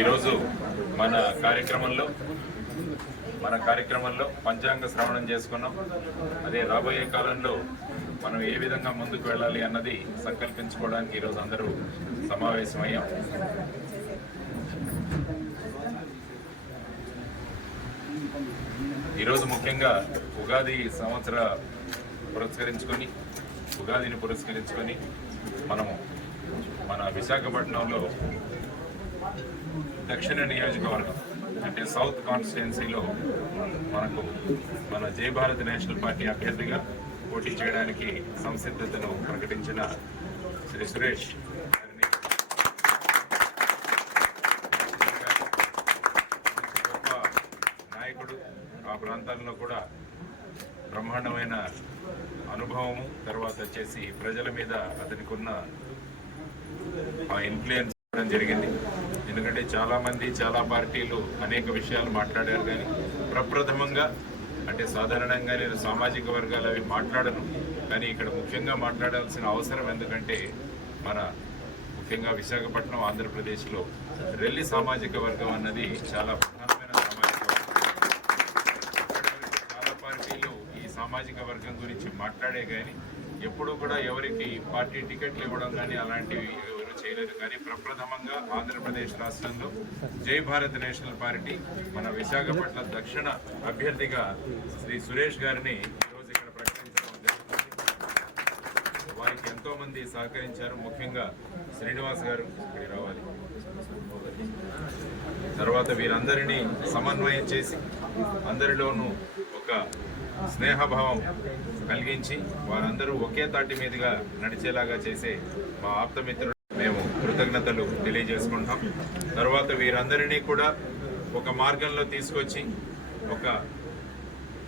ఈరోజు మన కార్యక్రమంలో మన కార్యక్రమంలో పంచాంగ శ్రవణం చేసుకున్నాం. అదే రాబోయే కాలంలో మనం ఏ విధంగా ముందుకు వెళ్ళాలి అన్నది సంకల్పించుకోవడానికి ఈరోజు అందరూ సమావేశమయ్యాం. ఈరోజు ముఖ్యంగా ఉగాది సంవత్సర పురస్కరించుకొని ఉగాదిని పురస్కరించుకొని మనము మన విశాఖపట్నంలో దక్షిణ నియోజకవర్గం అంటే సౌత్ కాన్స్టిట్యున్సీలో మనకు మన జై భారత్ నేషనల్ పార్టీ అభ్యర్థిగా పోటీ చేయడానికి సంసిద్ధతను ప్రకటించిన శ్రీ సురేష్ గొప్ప నాయకుడు. ఆ ప్రాంతాల్లో కూడా బ్రహ్మాండమైన అనుభవము తర్వాత వచ్చేసి ప్రజల మీద అతనికి ఉన్న ఆ ఇన్ఫ్లుయెన్స్ జరిగింది. ఎందుకంటే చాలామంది చాలా పార్టీలు అనేక విషయాలు మాట్లాడారు కానీ ప్రప్రథమంగా అంటే సాధారణంగా నేను సామాజిక వర్గాలు అవి మాట్లాడను. కానీ ఇక్కడ ముఖ్యంగా మాట్లాడాల్సిన అవసరం ఎందుకంటే మన ముఖ్యంగా విశాఖపట్నం ఆంధ్రప్రదేశ్లో రెల్లి సామాజిక వర్గం అన్నది చాలా ప్రధానమైన సామాజిక వర్గం. చాలా పార్టీలు ఈ సామాజిక వర్గం గురించి మాట్లాడే కానీ ఎప్పుడూ కూడా ఎవరికి పార్టీ టికెట్లు ఇవ్వడం కానీ అలాంటివి చేయలేదు. కానీ ప్రప్రథమంగా ఆంధ్రప్రదేశ్ రాష్ట్రంలో జై భారత్ నేషనల్ పార్టీ మన విశాఖపట్నం దక్షిణ అభ్యర్థిగా శ్రీ సురేష్ గారిని ఈరోజు ఇక్కడ ప్రకటించడం జరుగుతుంది వారికి ఎంతో మంది సహకరించారు. ముఖ్యంగా శ్రీనివాస్ గారు ఇక్కడికి రావాలి. తర్వాత వీరందరినీ సమన్వయం చేసి అందరిలోనూ ఒక స్నేహభావం కలిగించి వారందరూ ఒకే తాటి మీదుగా నడిచేలాగా చేసే మా ఆప్తమిత్రులు కృతజ్ఞతలు తెలియజేసుకుంటాం. తర్వాత వీరందరినీ కూడా ఒక మార్గంలో తీసుకొచ్చి ఒక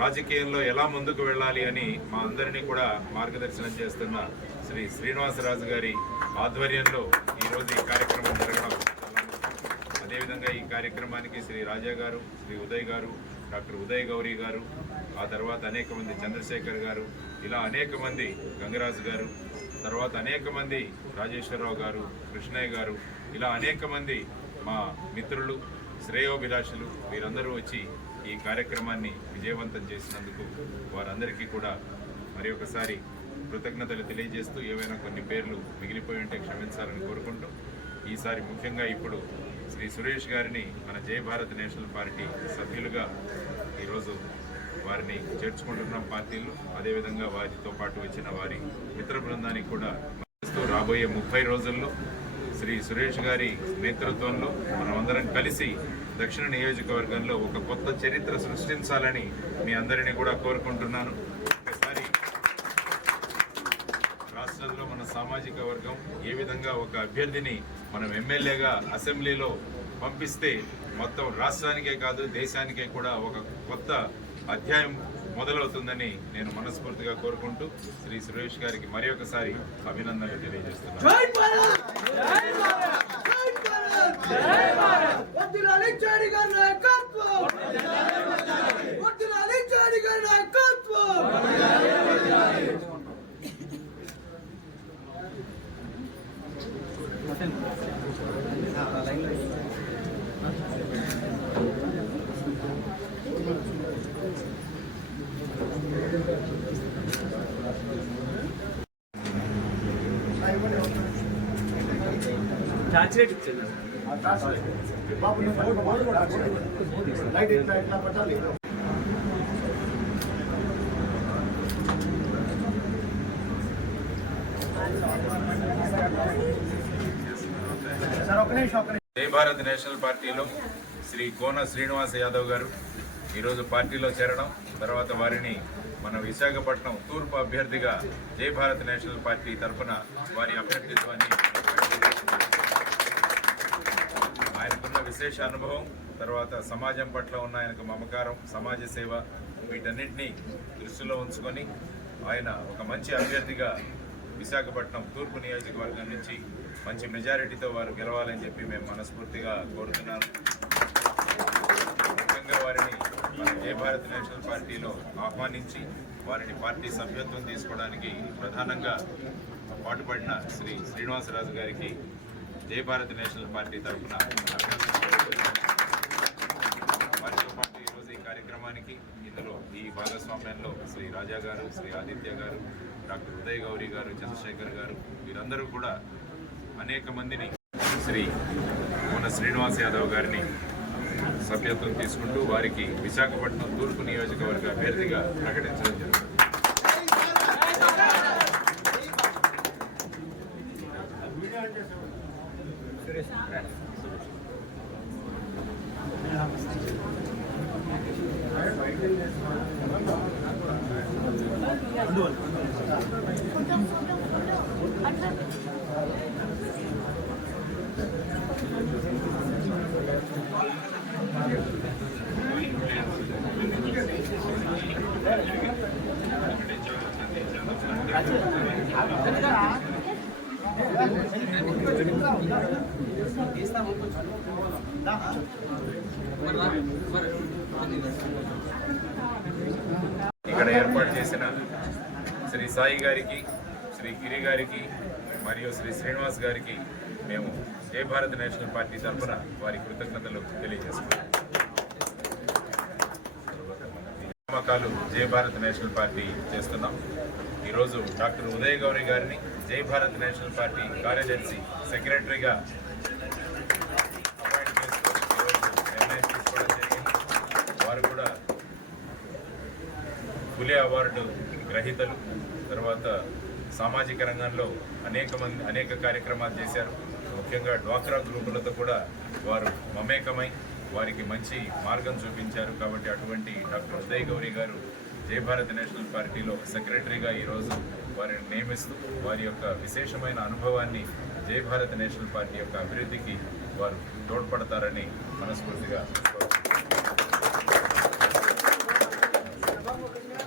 రాజకీయంలో ఎలా ముందుకు వెళ్ళాలి అని మా అందరినీ కూడా మార్గదర్శనం చేస్తున్న శ్రీ శ్రీనివాసరాజు గారి ఆధ్వర్యంలో ఈరోజు ఈ కార్యక్రమం జరగడం అదేవిధంగా ఈ కార్యక్రమానికి శ్రీ రాజా గారు శ్రీ ఉదయ్ గారు డాక్టర్ ఉదయ్ గౌరీ గారు ఆ తర్వాత అనేక మంది చంద్రశేఖర్ గారు ఇలా అనేక మంది గంగరాజు గారు తర్వాత అనేక మంది రాజేశ్వరరావు గారు కృష్ణయ్య గారు ఇలా అనేక మంది మా మిత్రులు శ్రేయోభిలాషులు వీరందరూ వచ్చి ఈ కార్యక్రమాన్ని విజయవంతం చేసినందుకు వారందరికీ కూడా మరి ఒకసారి కృతజ్ఞతలు తెలియజేస్తూ ఏవైనా కొన్ని పేర్లు మిగిలిపోయి ఉంటే క్షమించాలని కోరుకుంటూ ఈసారి ముఖ్యంగా ఇప్పుడు శ్రీ సురేష్ గారిని మన జయ భారత్ నేషనల్ పార్టీ సభ్యులుగా ఈరోజు వారిని చేర్చుకుంటున్నాం పార్టీలు అదేవిధంగా వారితో పాటు వచ్చిన వారి మిత్ర బృందానికి కూడా రాబోయే ముప్పై రోజుల్లో శ్రీ సురేష్ గారి నేతృత్వంలో మనమందరం కలిసి దక్షిణ నియోజకవర్గంలో ఒక కొత్త చరిత్ర సృష్టించాలని మీ అందరినీ కూడా కోరుకుంటున్నాను. ఒకసారి రాష్ట్రంలో మన సామాజిక వర్గం ఏ విధంగా ఒక అభ్యర్థిని మనం ఎమ్మెల్యేగా అసెంబ్లీలో పంపిస్తే మొత్తం రాష్ట్రానికే కాదు దేశానికే కూడా ఒక కొత్త అధ్యాయం మొదలవుతుందని నేను మనస్ఫూర్తిగా కోరుకుంటూ శ్రీ సురేష్ గారికి మరి ఒకసారి అభినందనలు తెలియజేస్తున్నాను జై భారత్ జై భారత్ జై భారత్ జై భారత్ వద్దులాలి చాడి గారి నాయకత్వం వద్దులాలి చాడి గారి నాయకత్వం ఛార్జ్ రేట్ ఇచ్చింది లైట్ ఇట్లా ఇట్లా పట్టాలి సార్ ఒక నిమిషం ఒక నిమిషం. జై భారత్ నేషనల్ పార్టీలో శ్రీ కోన శ్రీనివాస యాదవ్ గారు ఈరోజు పార్టీలో చేరడం తర్వాత వారిని మన విశాఖపట్నం తూర్పు అభ్యర్థిగా జై భారత్ నేషనల్ పార్టీ తరఫున వారి అభ్యర్థిత్వాన్ని విశేష అనుభవం తర్వాత సమాజం పట్ల ఉన్న ఆయనకు మమకారం సమాజ సేవ వీటన్నిటినీ దృష్టిలో ఉంచుకొని ఆయన ఒక మంచి అభ్యర్థిగా విశాఖపట్నం తూర్పు నియోజకవర్గం నుంచి మంచి మెజారిటీతో వారు గెలవాలని చెప్పి మేము మనస్ఫూర్తిగా కోరుతున్నాను. ముఖ్యంగా వారిని జయ భారత్ నేషనల్ పార్టీలో ఆహ్వానించి వారిని పార్టీ సభ్యత్వం తీసుకోవడానికి ప్రధానంగా పాటుపడిన శ్రీ శ్రీనివాసరాజు గారికి జయ భారత్ నేషనల్ పార్టీ తరఫున వారితో పాటు ఈరోజు ఈ కార్యక్రమానికి ఇందులో ఈ భాగస్వామ్యంలో శ్రీ రాజా గారు శ్రీ ఆదిత్య గారు డాక్టర్ ఉదయ్ గౌరీ గారు చంద్రశేఖర్ గారు వీరందరూ కూడా అనేక మందిని శ్రీ మన శ్రీనివాస్ యాదవ్ గారిని సభ్యత్వం తీసుకుంటూ వారికి విశాఖపట్నం తూర్పు నియోజకవర్గ అభ్యర్థిగా ప్రకటించడం జరుగుతుంది ఇక్కడ ఏర్పాటు చేసిన శ్రీ సాయి గారికి శ్రీ గిరి గారికి మరియు శ్రీ శ్రీనివాస్ గారికి మేము జై భారత్ నేషనల్ పార్టీ తరఫున వారి కృతజ్ఞతలు తెలియజేస్తున్నాం. నియామకాలు జై భారత్ నేషనల్ పార్టీ చేస్తున్నాం. ఈరోజు డాక్టర్ ఉదయ్ గౌరి గారిని జై భారత్ నేషనల్ పార్టీ కార్యదర్శి సెక్రటరీగా వారు కూడా పులి అవార్డు గ్రహీతలు తర్వాత సామాజిక రంగంలో అనేక మంది అనేక కార్యక్రమాలు చేశారు. ముఖ్యంగా డ్వాక్రా గ్రూపులతో కూడా వారు మమేకమై వారికి మంచి మార్గం చూపించారు. కాబట్టి అటువంటి డాక్టర్ ఉదయ్ గౌరీ గారు జై భారత్ నేషనల్ పార్టీలో సెక్రటరీగా ఈరోజు వారిని నియమిస్తూ వారి యొక్క విశేషమైన అనుభవాన్ని జై భారత్ నేషనల్ పార్టీ యొక్క అభివృద్ధికి వారు తోడ్పడతారని మనస్ఫూర్తిగా కోరుకుంటున్నాను. సభాముఖంగా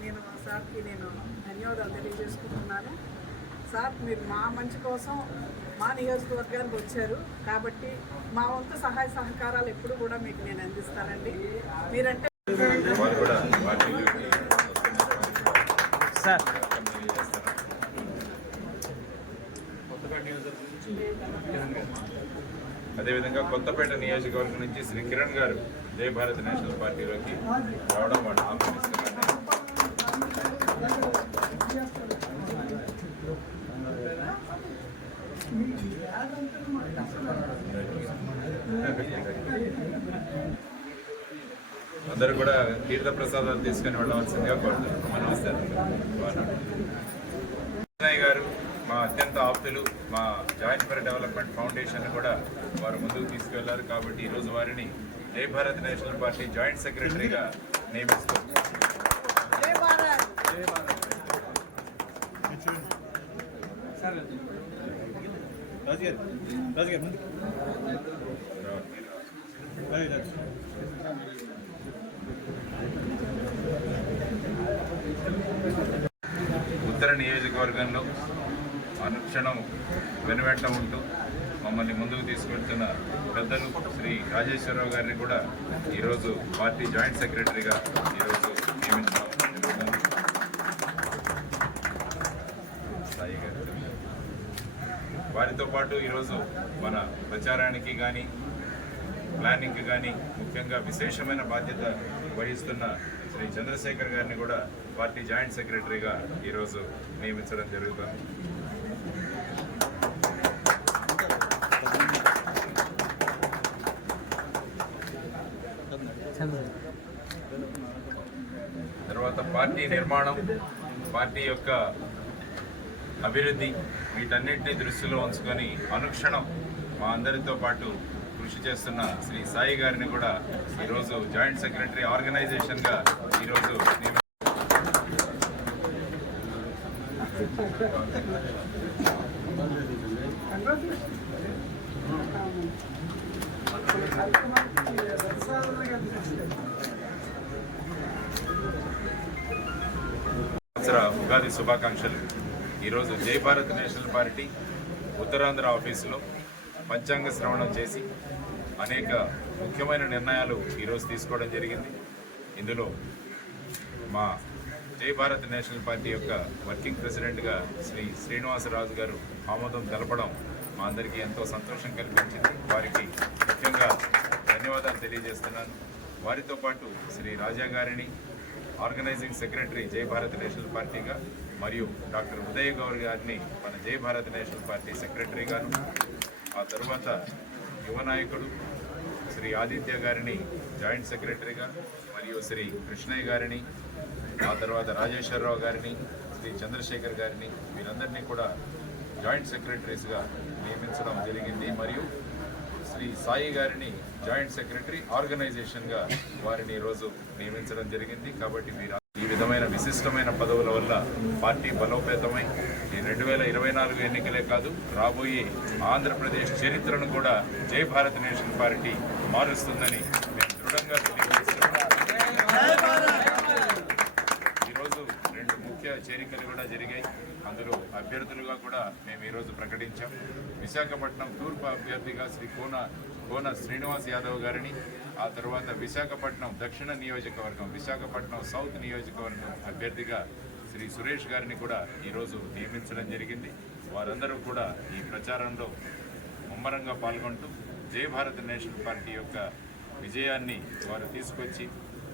నేను మా సార్కి నేను ధన్యవాదాలు తెలియజేసుకుంటున్నాను సార్ మీరు మా మంచి కోసం మా నియోజకవర్గానికి వచ్చారు. కాబట్టి మా వంతు సహాయ సహకారాలు ఎప్పుడు కూడా మీకు నేను అందిస్తానండి. మీరంటే వారు కూడా పార్టీలోకి సార్. అదేవిధంగా కొత్తపేట నియోజకవర్గం నుంచి శ్రీ కిరణ్ గారు జై భారత్ నేషనల్ పార్టీలోకి రావడం వాళ్ళు ఆహ్వానిస్తున్నారు అందరూ కూడా తీర్థ ప్రసాదాలు తీసుకుని వెళ్ళవలసిందిగా కోరుతున్నాను నమస్తే. అన్నయ్య గారు మా అత్యంత ఆప్తులు మా జాయింట్ ఫర్ డెవలప్మెంట్ ఫౌండేషన్ కూడా వారు ముందుకు తీసుకెళ్ళారు కాబట్టి ఈరోజు వారిని జై భారత్ నేషనల్ పార్టీ జాయింట్ సెక్రటరీగా నియమిస్తూ జై భారత్! రాజుగారు రాజుగారు. ఉత్తర నియోజకవర్గంలో అనుక్షణం వెనువెంట ఉంటూ మమ్మల్ని ముందుకు తీసుకెళ్తున్న పెద్దలు శ్రీ రాజేశ్వరరావు గారిని కూడా ఈరోజు పార్టీ జాయింట్ సెక్రటరీగా ఈరోజు నియమించడం సాయి గారు వారితో పాటు ఈరోజు మన ప్రచారానికి కానీ ప్లానింగ్కి కానీ ముఖ్యంగా విశేషమైన బాధ్యత వహిస్తున్న శ్రీ చంద్రశేఖర్ గారిని కూడా పార్టీ జాయింట్ సెక్రటరీగా ఈరోజు నియమించడం జరుగుతుంది. తర్వాత పార్టీ నిర్మాణం పార్టీ యొక్క అభివృద్ధి వీటన్నిటిని దృష్టిలో ఉంచుకొని అనుక్షణం మా అందరితో పాటు కృషి చేస్తున్న శ్రీ సాయి గారిని కూడా ఈరోజు జాయింట్ సెక్రటరీ ఆర్గనైజేషన్గా ఈరోజు ఉగాది శుభాకాంక్షలు. ఈరోజు జై భారత్ నేషనల్ పార్టీ ఉత్తరాంధ్ర ఆఫీసులో పంచాంగ శ్రవణం చేసి అనేక ముఖ్యమైన నిర్ణయాలు ఈరోజు తీసుకోవడం జరిగింది. ఇందులో మా జై భారత్ నేషనల్ పార్టీ యొక్క వర్కింగ్ ప్రెసిడెంట్గా శ్రీ శ్రీనివాసరాజు గారు ఆమోదం తెలపడం మా అందరికీ ఎంతో సంతోషం కల్పించింది. వారికి ముఖ్యంగా ధన్యవాదాలు తెలియజేస్తున్నాను. వారితో పాటు శ్రీ రాజా గారిని ఆర్గనైజింగ్ సెక్రటరీ జై భారత్ నేషనల్ పార్టీగా మరియు డాక్టర్ ఉదయ్ గౌర్ గారిని మన జై భారత్ నేషనల్ పార్టీ సెక్రటరీగాను ఆ తర్వాత యువ నాయకుడు శ్రీ ఆదిత్య గారిని జాయింట్ సెక్రటరీగా మరియు శ్రీ కృష్ణయ్య గారిని ఆ తర్వాత రాజేశ్వరరావు గారిని శ్రీ చంద్రశేఖర్ గారిని వీరందరినీ కూడా జాయింట్ సెక్రటరీస్గా నియమించడం జరిగింది. మరియు శ్రీ సాయి గారిని జాయింట్ సెక్రటరీ ఆర్గనైజేషన్గా వారిని ఈరోజు నియమించడం జరిగింది. కాబట్టి మీరు విధమైన విశిష్టమైన పదవుల వల్ల పార్టీ బలోపేతమై ఈ రెండు వేల ఇరవై నాలుగు ఎన్నికలే కాదు రాబోయే ఆంధ్రప్రదేశ్ చరిత్రను కూడా జై భారత్ నేషనల్ పార్టీ మారుస్తుందని మేము దృఢంగా ఈరోజు రెండు ముఖ్య చేరికలు కూడా జరిగాయి. అందులో అభ్యర్థులుగా కూడా మేము ఈరోజు ప్రకటించాం. విశాఖపట్నం తూర్పు అభ్యర్థిగా శ్రీ కోన కోన శ్రీనివాస్ యాదవ్ గారిని ఆ తర్వాత విశాఖపట్నం దక్షిణ నియోజకవర్గం విశాఖపట్నం సౌత్ నియోజకవర్గం అభ్యర్థిగా శ్రీ సురేష్ గారిని కూడా ఈరోజు నియమించడం జరిగింది. వారందరూ కూడా ఈ ప్రచారంలో ముమ్మరంగా పాల్గొంటూ జై భారత్ నేషనల్ పార్టీ యొక్క విజయాన్ని వారు తీసుకొచ్చి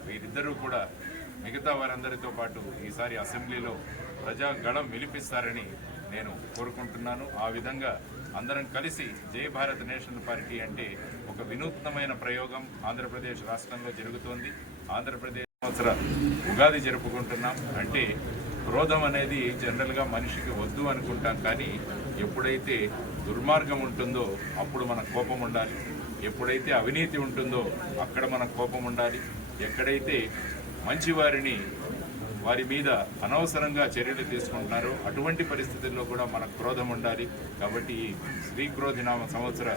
వీరిద్దరూ కూడా మిగతా వారందరితో పాటు ఈసారి అసెంబ్లీలో ప్రజా గళం విలిపిస్తారని నేను కోరుకుంటున్నాను. ఆ విధంగా అందరం కలిసి జై భారత్ నేషనల్ పార్టీ అంటే ఒక వినూత్నమైన ప్రయోగం ఆంధ్రప్రదేశ్ రాష్ట్రంలో జరుగుతోంది. ఆంధ్రప్రదేశ్ సంవత్సర ఉగాది జరుపుకుంటున్నాం. అంటే క్రోధం అనేది జనరల్గా మనిషికి వద్దు అనుకుంటాం కానీ ఎప్పుడైతే దుర్మార్గం ఉంటుందో అప్పుడు మన కోపం ఉండాలి. ఎప్పుడైతే అవినీతి ఉంటుందో అక్కడ మన కోపం ఉండాలి. ఎక్కడైతే మంచివారిని వారి మీద అనవసరంగా చర్యలు తీసుకుంటున్నారు. అటువంటి పరిస్థితుల్లో కూడా మన క్రోధం ఉండాలి. కాబట్టి ఈ శ్రీ క్రోధినామ సంవత్సర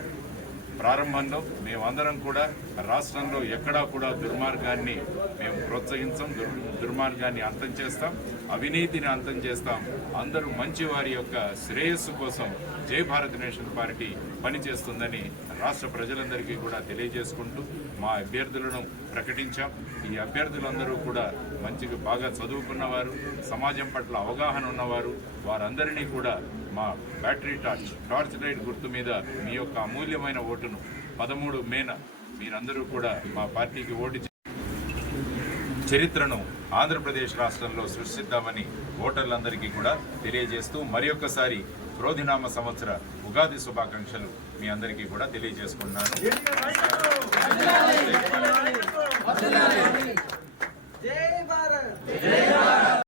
ప్రారంభంలో మేమందరం కూడా రాష్ట్రంలో ఎక్కడా కూడా దుర్మార్గాన్ని మేము ప్రోత్సహించాం దుర్ దుర్మార్గాన్ని అంతం చేస్తాం అవినీతిని అంతం చేస్తాం. అందరూ మంచి వారి యొక్క శ్రేయస్సు కోసం జై భారత్ నేషనల్ పార్టీ పనిచేస్తుందని రాష్ట్ర ప్రజలందరికీ కూడా తెలియజేసుకుంటూ మా అభ్యర్థులను ప్రకటించాం. ఈ అభ్యర్థులందరూ కూడా మంచిగా బాగా చదువుకున్నవారు సమాజం పట్ల అవగాహన ఉన్నవారు వారందరినీ కూడా మా బ్యాటరీ టార్చ్ టార్చ్ లైట్ గుర్తు మీద మీ యొక్క అమూల్యమైన ఓటును పదమూడు మేన మీరందరూ కూడా మా పార్టీకి ఓటు చే- చరిత్రను ఆంధ్రప్రదేశ్ రాష్ట్రంలో సృష్టిద్దామని ఓటర్లందరికీ కూడా తెలియజేస్తూ మరి ఒక్కసారి క్రోధినామ సంవత్సర ఉగాది శుభాకాంక్షలు మీ అందరికీ కూడా తెలియజేసుకున్నాను Yeah.